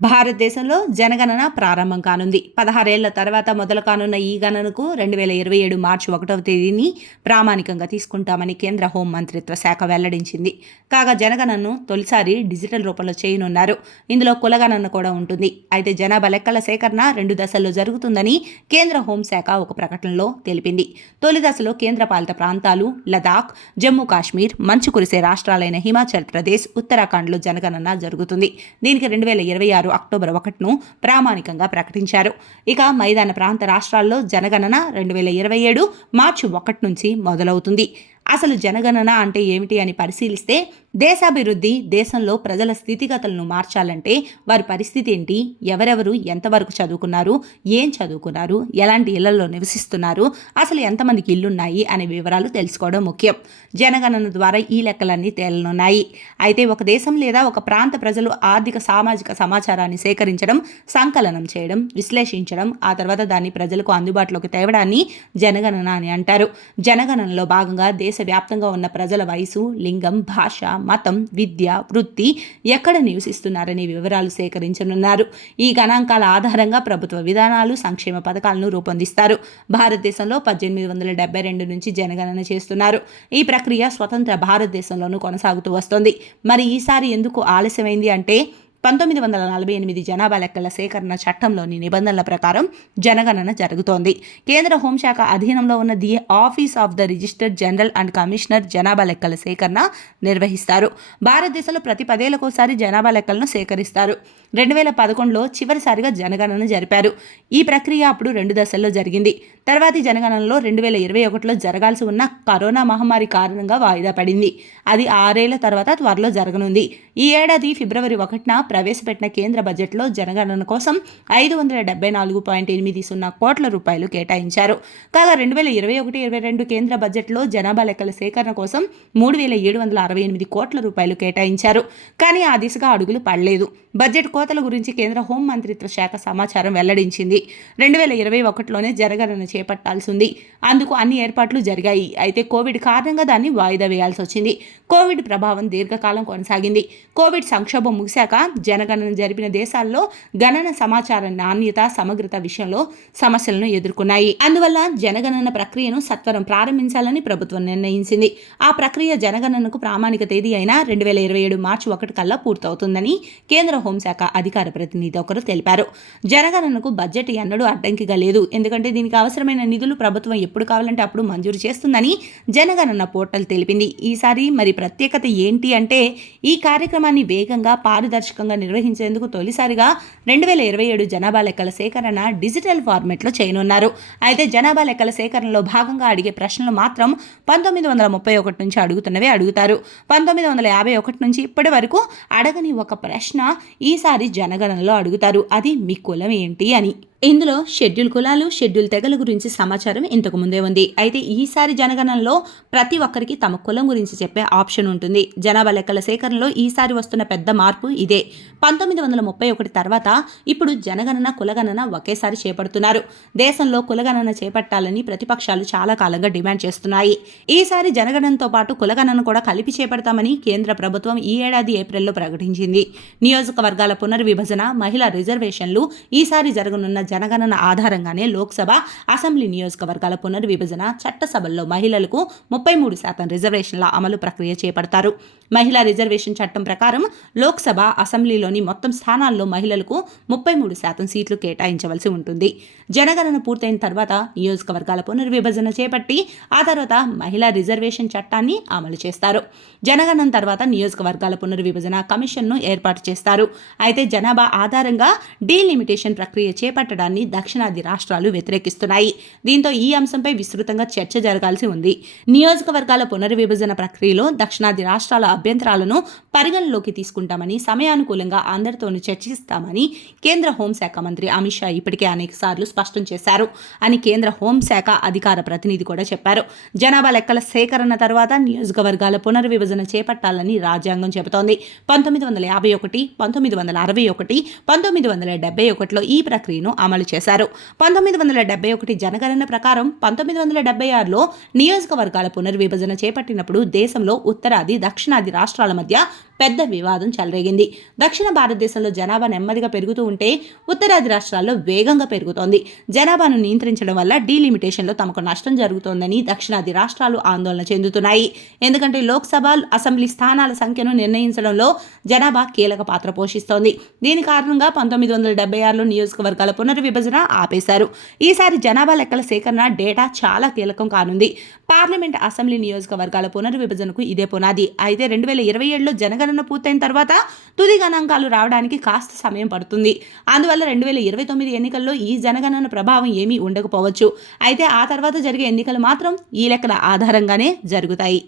భారతదేశంలో జనగణన ప్రారంభం కానుంది. 16 ఏళ్ల తర్వాత మొదలు కానున్న ఈ గణనకు 2027 మార్చి 1వ తేదీని ప్రామాణికంగా తీసుకుంటామని కేంద్ర హోం మంత్రిత్వ శాఖ వెల్లడించింది. కాగా జనగణనను తొలిసారి డిజిటల్ రూపంలో చేయనున్నారు. ఇందులో కులగణన కూడా ఉంటుంది. అయితే జనాభా లెక్కల సేకరణ 2 దశల్లో జరుగుతుందని కేంద్ర హోంశాఖ ఒక ప్రకటనలో తెలిపింది. తొలి దశలో కేంద్రపాలిత ప్రాంతాలు, లదాఖ్, జమ్మూ కాశ్మీర్, మంచు కురిసే రాష్ట్రాలైన హిమాచల్ ప్రదేశ్, ఉత్తరాఖండ్లో జనగణన జరుగుతుంది. దీనికి 2026 అక్టోబర్ 1ను ప్రామాణికంగా ప్రకటించారు. ఇక మైదాన ప్రాంత రాష్ట్రాల్లో జనగణన 2027 మార్చి 1 నుంచి మొదలవుతుంది. అసలు జనగణన అంటే ఏమిటి అని పరిశీలిస్తే దేశాభివృద్ధి, దేశంలో ప్రజల స్థితిగతులను మార్చాలంటే వారి పరిస్థితి ఏంటి, ఎవరెవరు ఎంతవరకు చదువుకున్నారు, ఏం చదువుకున్నారు, ఎలాంటి ఇళ్లలో నివసిస్తున్నారు, అసలు ఎంతమందికి ఇళ్లున్నాయి అనే వివరాలు తెలుసుకోవడం ముఖ్యం. జనగణన ద్వారా ఈ లెక్కలన్నీ తేలనున్నాయి. అయితే ఒక దేశం లేదా ఒక ప్రాంత ప్రజలు ఆర్థిక, సామాజిక సమాచారాన్ని సేకరించడం, సంకలనం చేయడం, విశ్లేషించడం, ఆ తర్వాత దాన్ని ప్రజలకు అందుబాటులోకి తేవడాన్ని జనగణన అని అంటారు. జనగణనలో భాగంగా దేశవ్యాప్తంగా ఉన్న ప్రజల వయసు, లింగం, భాష, మతం, విద్య, వృత్తి, ఎక్కడ నివసిస్తున్నారనే వివరాలు సేకరించనున్నారు. ఈ గణాంకాల ఆధారంగా ప్రభుత్వ విధానాలు, సంక్షేమ పథకాలను రూపొందిస్తారు. భారతదేశంలో 1872 నుంచి జనగణన చేస్తున్నారు. ఈ ప్రక్రియ స్వతంత్ర భారతదేశంలోనూ కొనసాగుతూ వస్తోంది. మరి ఈసారి ఎందుకు ఆలస్యమైంది అంటే 1948 జనాభా లెక్కల సేకరణ చట్టంలోని నిబంధనల ప్రకారం జనగణన జరుగుతోంది. కేంద్ర హోంశాఖ అధీనంలో ఉన్న the office of the registered general and commissioner జనాభా లెక్కల సేకరణ నిర్వహిస్తారు. భారతదేశంలో ప్రతి 10 ఏళ్లకోసారి జనాభా లెక్కలను సేకరిస్తారు. 2011లో చివరిసారిగా జనగణన జరిపారు. ఈ ప్రక్రియ అప్పుడు 2 దశల్లో జరిగింది. తర్వాతి జనగణనలో 2021లో జరగాల్సి ఉన్న కరోనా మహమ్మారి కారణంగా వాయిదా పడింది. అది 6 ఏళ్ల తర్వాత త్వరలో జరగనుంది. ఈ ఏడాది ఫిబ్రవరి 1న ప్రవేశపెట్టిన కేంద్ర బడ్జెట్లో జనగణన కోసం 574.80 కోట్ల రూపాయలు కేటాయించారు. కాగా 2021-22 కేంద్ర బడ్జెట్లో జనాభా లెక్కల సేకరణ కోసం 3,768 కోట్ల రూపాయలు కేటాయించారు. కానీ ఆ దిశగా అడుగులు పడలేదు. బడ్జెట్ కోతల గురించి కేంద్ర హోం మంత్రిత్వ శాఖ సమాచారం వెల్లడించింది. 2021లోనే జనగణన చేపట్టాల్సి ఉంది. అందుకు అన్ని ఏర్పాట్లు జరిగాయి. అయితే కోవిడ్ కారణంగా దాన్ని వాయిదా వేయాల్సి వచ్చింది. కోవిడ్ ప్రభావం దీర్ఘకాలం కొనసాగింది. కోవిడ్ సంక్షోభం ముగిశాక జనగణన జరిపిన దేశాల్లో గణన సమాచార నాణ్యత, సమగ్రత విషయంలో సమస్యలను ఎదుర్కొన్నాయి. అందువల్ల జనగణన ప్రక్రియను సత్వరం ప్రారంభించాలని ప్రభుత్వం నిర్ణయించింది. ఆ ప్రక్రియ జనగణనకు ప్రామాణిక తేదీ అయిన 2027 మార్చి 1 కల్లా పూర్తవుతుందని కేంద్ర హోంశాఖ అధికార ప్రతినిధి ఒకరు తెలిపారు. జనగణనకు బడ్జెట్ ఎన్నడూ అడ్డంకిగా లేదు. ఎందుకంటే దీనికి అవసరమైన నిధులు ప్రభుత్వం ఎప్పుడు కావాలంటే అప్పుడు మంజూరు చేస్తుందని జనగణన పోర్టల్ తెలిపింది. ఈసారి మరి ప్రత్యేకత ఏంటి అంటే ఈ కార్యక్రమాన్ని వేగంగా, పారదర్శకంగా నిర్వహించేందుకు తొలిసారిగా 2027 జనాభా లెక్కల సేకరణ డిజిటల్ ఫార్మెట్లో చేయనున్నారు. అయితే జనాభా లెక్కల సేకరణలో భాగంగా అడిగే ప్రశ్నలు మాత్రం 1931 నుంచి అడుగుతున్నవే అడుగుతారు. 1951 నుంచి ఇప్పటి వరకు అడగని ఒక ప్రశ్న ఈసారి జనగణనలో అడుగుతారు. అది మీ కులం ఏంటి అని. ఇందులో షెడ్యూల్ కులాలు, షెడ్యూల్ తెగల గురించి సమాచారం ఇంతకు ముందే ఉంది. అయితే ఈసారి జనగణనలో ప్రతి ఒక్కరికి తమ కులం గురించి చెప్పే ఆప్షన్ ఉంటుంది. జనాభా లెక్కల సేకరణలో ఈసారి వస్తున్న పెద్ద మార్పు ఇదే. 1931 తర్వాత ఇప్పుడు జనగణన, కులగణన ఒకేసారి చేపడుతున్నారు. దేశంలో కులగణన చేపట్టాలని ప్రతిపక్షాలు చాలా కాలంగా డిమాండ్ చేస్తున్నాయి. ఈసారి జనగణనతో పాటు కులగణన కూడా కలిపి చేపడతామని కేంద్ర ప్రభుత్వం ఈ ఏడాది ఏప్రిల్లో ప్రకటించింది. నియోజకవర్గాల పునర్విభజన, మహిళా రిజర్వేషన్లు, ఈసారి జరగనున్న జనగణన ఆధారంగానే లోక్సభ, అసెంబ్లీ నియోజకవర్గాల పునర్విభజన, చట్టసభల్లో మహిళలకు 33% రిజర్వేషన్ల అమలు ప్రక్రియ చేపడతారు. మహిళా రిజర్వేషన్ చట్టం ప్రకారం లోక్సభ, అసెంబ్లీలోని మొత్తం స్థానాల్లో మహిళలకు 33% సీట్లు కేటాయించవలసి ఉంటుంది. జనగణన పూర్తయిన తర్వాత నియోజకవర్గాల పునర్విభజన చేపట్టి ఆ తర్వాత మహిళా రిజర్వేషన్ చట్టాన్ని అమలు చేస్తారు. జనగణన తర్వాత నియోజకవర్గాల పునర్విభజన కమిషన్ను ఏర్పాటు చేస్తారు. అయితే జనాభా ఆధారంగా డీలిమిటేషన్ ప్రక్రియ చేపట్టడాన్ని దక్షిణాది రాష్ట్రాలు వ్యతిరేకిస్తున్నాయి. దీంతో ఈ అంశంపై విస్తృతంగా చర్చ జరగాల్సి ఉంది. నియోజకవర్గాల పునర్విభజన ప్రక్రియలో దక్షిణాది రాష్ట్రాల అభ్యంతరాలను పరిగణలోకి తీసుకుంటామని, సమయానుకూలంగా అందరితోనూ చర్చిస్తామని కేంద్ర హోంశాఖ మంత్రి అమిత్ షా ఇప్పటికే అనేకసార్లు స్పష్టం చేశారు అని కేంద్ర హోంశాఖ అధికార ప్రతినిధి కూడా చెప్పారు. జనాభా లెక్కల సేకరణ తర్వాత నియోజకవర్గాల పునర్విభజన చేపట్టాలని రాజ్యాంగం చెబుతోంది. 1951, 1961, 1971లో ఈ ప్రక్రియను అమలు చేశారు. 1971 జనగణన ప్రకారం 1976లో నియోజకవర్గాల పునర్విభజన చేపట్టినప్పుడు దేశంలో ఉత్తరాది, దక్షిణాది రాష్ట్రాల మధ్య పెద్ద వివాదం చెలరేగింది. దక్షిణ భారతదేశంలో జనాభా నెమ్మదిగా పెరుగుతూ ఉంటే ఉత్తరాది రాష్ట్రాల్లో వేగంగా పెరుగుతోంది. జనాభాను నియంత్రించడం వల్ల డీలిమిటేషన్లో తమకు నష్టం జరుగుతోందని దక్షిణాది రాష్ట్రాలు ఆందోళన చెందుతున్నాయి. ఎందుకంటే లోక్సభ, అసెంబ్లీ స్థానాల సంఖ్యను నిర్ణయించడంలో జనాభా కీలక పాత్ర పోషిస్తోంది. దీని కారణంగా 1976లో నియోజకవర్గాల పునర్విభజన ఆపేశారు. ఈసారి జనాభా లెక్కల సేకరణ డేటా చాలా కీలకం కానుంది. పార్లమెంట్, అసెంబ్లీ నియోజకవర్గాల పునర్విభజనకు ఇదే పునాది. అయితే 2027లో జనగణన పూర్తయిన తర్వాత తుది గణాంకాలు రావడానికి కాస్త సమయం పడుతుంది. అందువల్ల 2029 ఎన్నికల్లో ఈ జనగణన ప్రభావం ఏమీ ఉండకపోవచ్చు. అయితే ఆ తర్వాత జరిగే ఎన్నికలు మాత్రం ఈ లెక్కల ఆధారంగానే జరుగుతాయి.